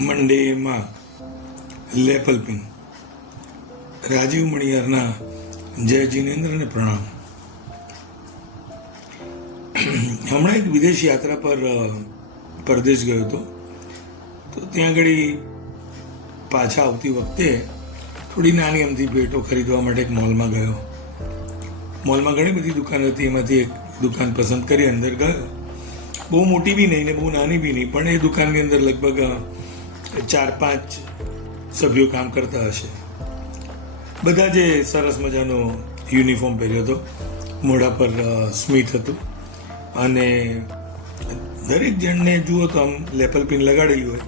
મંડેમાં લેપલપિન રાજીવ મણિયારના જય જીનેન્દ્રને પ્રણામ. હમણાં એક વિદેશ યાત્રા પર પરદેશ ગયો હતો. તો ત્યાં આગળ પાછા આવતી વખતે થોડી નાની અમથી ભેટો ખરીદવા માટે એક મોલમાં ગયો. મોલમાં ઘણી બધી દુકાન હતી, એમાંથી એક દુકાન પસંદ કરી, અંદર ગયો. બહુ મોટી બી નહીં ને બહુ નાની બી નહીં, પણ એ દુકાનની અંદર લગભગ ચાર, પાંચ સભ્યો કામ કરતા હશે. બધા જે સરસ મજાનો યુનિફોર્મ પહેર્યો હતો, મોઢા પર સ્મિત હતું. અને દરેક જણને જુઓ તો આમ લેપલ પિન લગાડેલી હોય,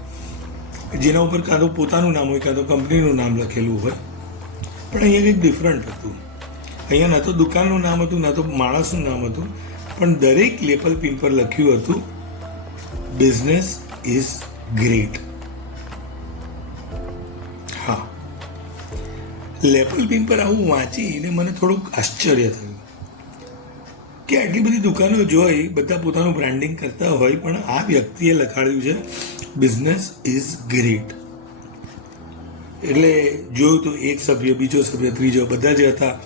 જેના ઉપર કાં તો પોતાનું નામ હોય, કાં તો કંપનીનું નામ લખેલું હોય. પણ અહીંયા કંઈક ડિફરન્ટ હતું. અહીંયા ના તો દુકાનનું નામ હતું, ના તો માણસનું નામ હતું, પણ દરેક લેપલ પિન પર લખ્યું હતું બિઝનેસ ઇઝ ગ્રેટ હા. લેપલ પિન પર આવું વાંચીને મને થોડુંક આશ્ચર્ય થયું કે આટલી બધી દુકાનો જોઈ બધા પોતાનું બ્રાન્ડિંગ કરતા હોય, પણ આ વ્યક્તિએ લખાડ્યું છે બિઝનેસ ઇઝ ગ્રેટ એટલે જોયું તો એક સભ્ય, બીજો સભ્ય, ત્રીજો, બધા જે હતા,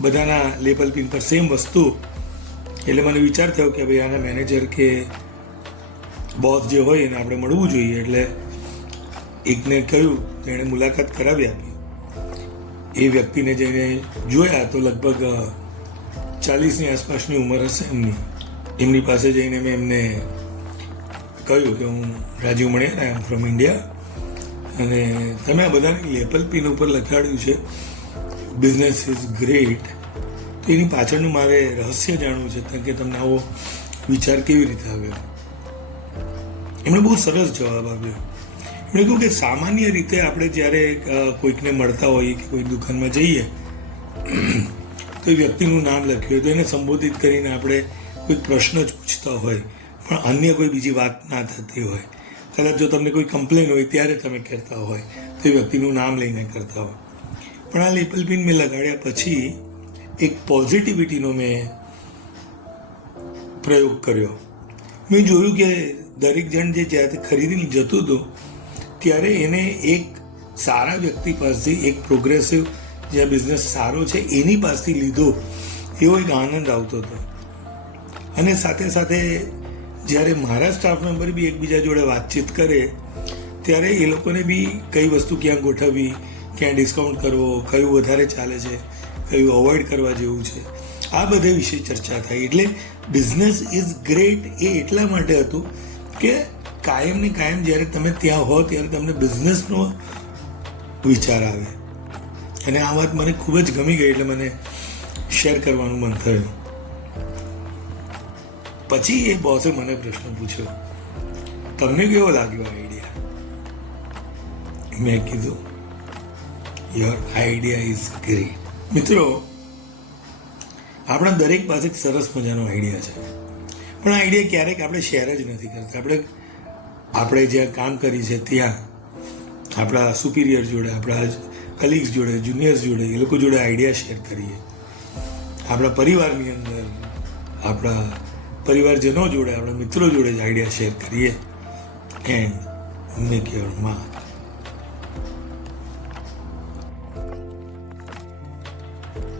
બધાના લેબલ પિન પર સેમ વસ્તુ. એટલે મને વિચાર થયો કે ભાઈ આના મેનેજર કે બોસ જે હોય એને આપણે મળવું જોઈએ. એટલે એકને કહ્યું, તેણે મુલાકાત કરાવી આપી. એ વ્યક્તિને જઈને જોયા તો લગભગ ચાલીસની આસપાસની ઉંમર હશે એમની. એમની પાસે જઈને મેં એમને કહ્યું કે હું Rajiv Maniyar I am from India અને તમે આ બધાની લેપલ પિન ઉપર લખાડ્યું છે બિઝનેસ ઇઝ ગ્રેટ તો એની પાછળનું મારે રહસ્ય જાણવું છે, કે તમને આવો વિચાર કેવી રીતે આવ્યો? એમણે બહુ સરસ જવાબ આપ્યો. એમણે કહ્યું કે સામાન્ય રીતે આપણે જ્યારે કોઈકને મળતા હોઈએ કે કોઈ દુકાનમાં જઈએ, તો એ વ્યક્તિનું નામ લખ્યું હોય તો એને સંબોધિત કરીને આપણે કોઈ પ્રશ્ન જ પૂછતા હોય, પણ અન્ય કોઈ બીજી વાત ના થતી હોય. કદાચ જો તમને કોઈ કમ્પ્લેન હોય ત્યારે તમે કરતા હોય, તો એ વ્યક્તિનું નામ લઈને કરતા હોય. પણ આ લેપલ પિન મેં લગાડ્યા પછી એક પોઝિટિવિટીનો મેં પ્રયોગ કર્યો. મેં જોયું કે દરેક જણ જે જ્યારે ખરીદીને જતું હતું ત્યારે એને એક સારા વ્યક્તિ પાસેથી, એક પ્રોગ્રેસિવ જે બિઝનેસ સારો છે, એની પાસેથી લીધો, એવો એક આનંદ આવતો હતો. અને સાથે સાથે જ્યારે મારા સ્ટાફ મેમ્બર બી એકબીજા જોડે વાતચીત કરે, ત્યારે એ લોકોને બી કઈ વસ્તુ ક્યાં ગોઠવવી, ક્યાં ડિસ્કાઉન્ટ કરવો, કયું વધારે ચાલે છે, કયું અવોઇડ કરવા જેવું છે, આ બધા વિશે ચર્ચા થાય. એટલે બિઝનેસ ઇઝ ગ્રેટ એ એટલા માટે હતું કે કાયમ ને કાયમ જ્યારે તમે ત્યાં હો ત્યારે તમને બિઝનેસનો વિચાર આવે. અને આ વાત મને ખૂબ જ ગમી ગઈ એટલે મને શેર કરવાનું મન થયું. પછી એ બોસે મને પ્રશ્ન પૂછ્યો, તમને કેવો લાગ્યો આઈડિયા મેં કીધું, યોર આઈડિયા ઇઝ ગ્રેટ મિત્રો, આપણા દરેક પાસે સરસ મજાનો આઈડિયા છે. પણ આઈડિયા ક્યારેક આપણે શેર જ નથી કરતા. આપણે આપણે જ્યાં કામ કરી છે ત્યાં, આપણા સુપિરિયર જોડે, આપણા કલીગ્સ જોડે જુનિયર્સ જોડે, એ લોકો જોડે આઈડિયા શેર કરીએ. આપણા પરિવારની અંદર, આપણા પરિવારજનો જોડે, આપણા મિત્રો જોડે જ આઈડિયા શેર કરીએ. And make your mark